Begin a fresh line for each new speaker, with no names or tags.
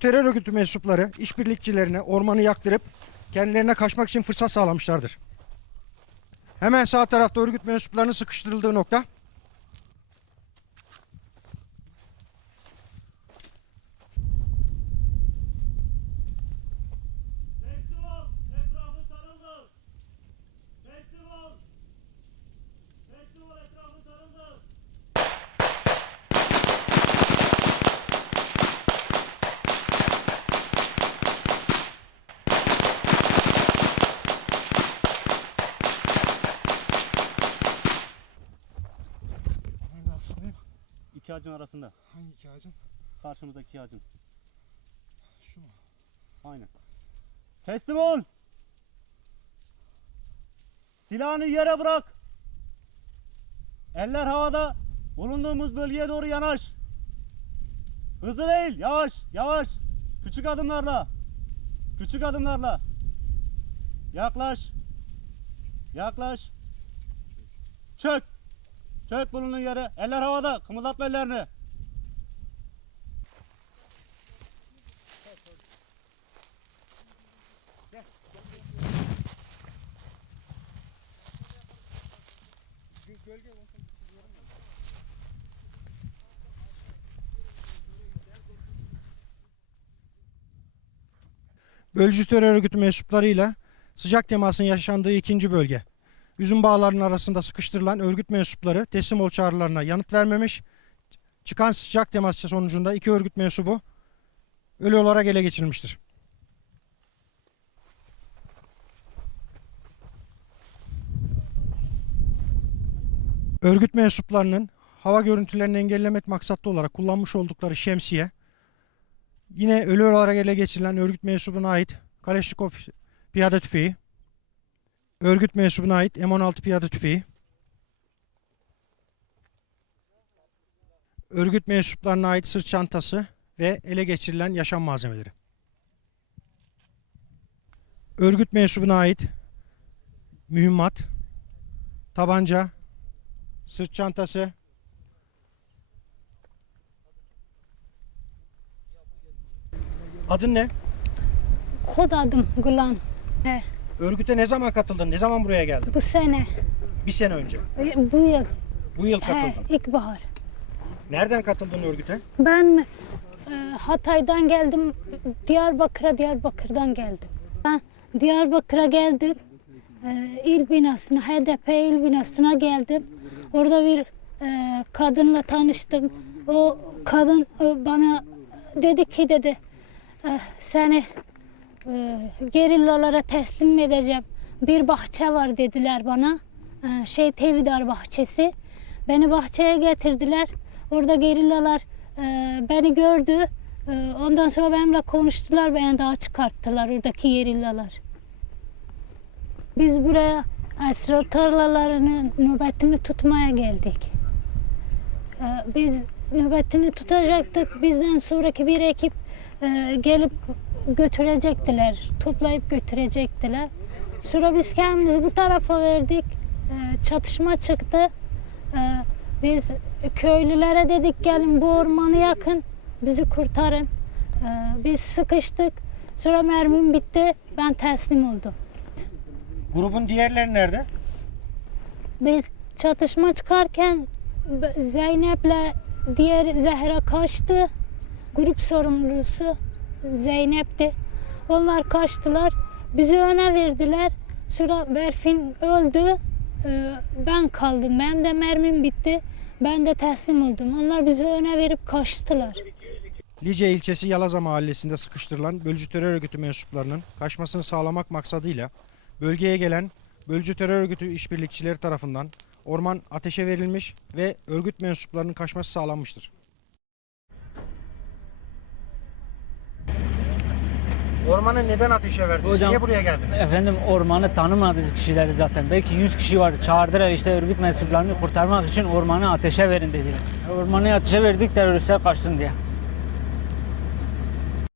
terör örgütü mensupları işbirlikçilerine ormanı yaktırıp kendilerine kaçmak için fırsat sağlamışlardır. Hemen sağ tarafta örgüt mensuplarının sıkıştırıldığı nokta.
Teslim ol! Etrafı sarıldı! Teslim ol! Teslim ol! Etrafı sarıldı!
Nerede aslanayım?
İki ağacın arasında.
Hangi iki ağacın?
Karşımızdaki ağacın.
Şu mu?
Aynen. Teslim ol! Silahını yere bırak! Eller havada! Bulunduğumuz bölgeye doğru yanaş! Hızlı değil, yavaş, yavaş! Küçük adımlarla! Küçük adımlarla! Yaklaş! Yaklaş! Çök! Çök bulunduğun yere. Eller havada. Kımıldatma ellerini.
Bölücü terör örgütü mensuplarıyla sıcak temasın yaşandığı ikinci bölge. Üzüm bağlarının arasında sıkıştırılan örgüt mensupları teslim ol çağrılarına yanıt vermemiş. Çıkan sıcak temas sonucunda iki örgüt mensubu ölü olarak ele geçirilmiştir. Örgüt mensuplarının hava görüntülerini engellemek maksatlı olarak kullanmış oldukları şemsiye Yine ölü olarak ele geçirilen örgüt mensubuna ait Kaleşnikov piyade tüfeği, örgüt mensubuna ait M16 piyade tüfeği, örgüt mensuplarına ait sırt çantası ve ele geçirilen yaşam malzemeleri. Örgüt mensubuna ait mühimmat, tabanca, sırt çantası, adın ne?
Kod adım Gulan. He,
Örgüte ne zaman katıldın? Ne zaman buraya geldin?
bu sene,
Bir sene önce.
bu yıl,
Bu yıl
he,
katıldın.
ilkbahar.
Nereden katıldın örgüte?
Ben e, Hatay'dan geldim, Diyarbakır'a, Diyarbakır'dan geldim. Ben Diyarbakır'a geldim, e, il binasına, HDP il binasına geldim. Orada bir e, kadınla tanıştım. O kadın e, bana dedi ki dedi, e, seni e, gerillalara teslim edeceğim. Bir bahçe var dediler bana. E, şey Tevidar bahçesi. Beni bahçeye getirdiler. Orada gerillalar e, beni gördü. E, ondan sonra benimle konuştular. Beni daha çıkarttılar oradaki gerillalar. Biz buraya esrar tarlalarının nöbetini tutmaya geldik. Biz nöbetini tutacaktık. Bizden sonraki bir ekip e, gelip götürecektiler. Toplayıp götürecektiler. Sonra biz kendimizi bu tarafa verdik. E, çatışma çıktı. E, biz köylülere dedik gelin bu ormanı yakın. Bizi kurtarın. E, biz sıkıştık. Sonra mermim bitti. Ben teslim oldum.
Grubun diğerleri nerede?
Biz çatışma çıkarken Zeynep'le diğer Zehra kaçtı. Grup sorumlusu Zeynep'ti. Onlar kaçtılar. Bizi öne verdiler. Sonra Berfin öldü. Ee, Ben kaldım. Benim de mermim bitti. Ben de teslim oldum. Onlar bizi öne verip kaçtılar.
Lice ilçesi Yalaza mahallesinde sıkıştırılan bölücü terör örgütü mensuplarının kaçmasını sağlamak maksadıyla bölgeye gelen bölücü terör örgütü işbirlikçileri tarafından orman ateşe verilmiş ve örgüt mensuplarının kaçması sağlanmıştır. Ormanı neden ateşe verdiniz?
Hocam-
Niye buraya geldiniz?
Efendim ormanı tanımadığı kişileri zaten. Belki 100 kişi var. Çağırdılar işte örgüt mensuplarını kurtarmak için ormanı ateşe verin dediler. Ormanı ateşe verdik teröristler kaçsın diye.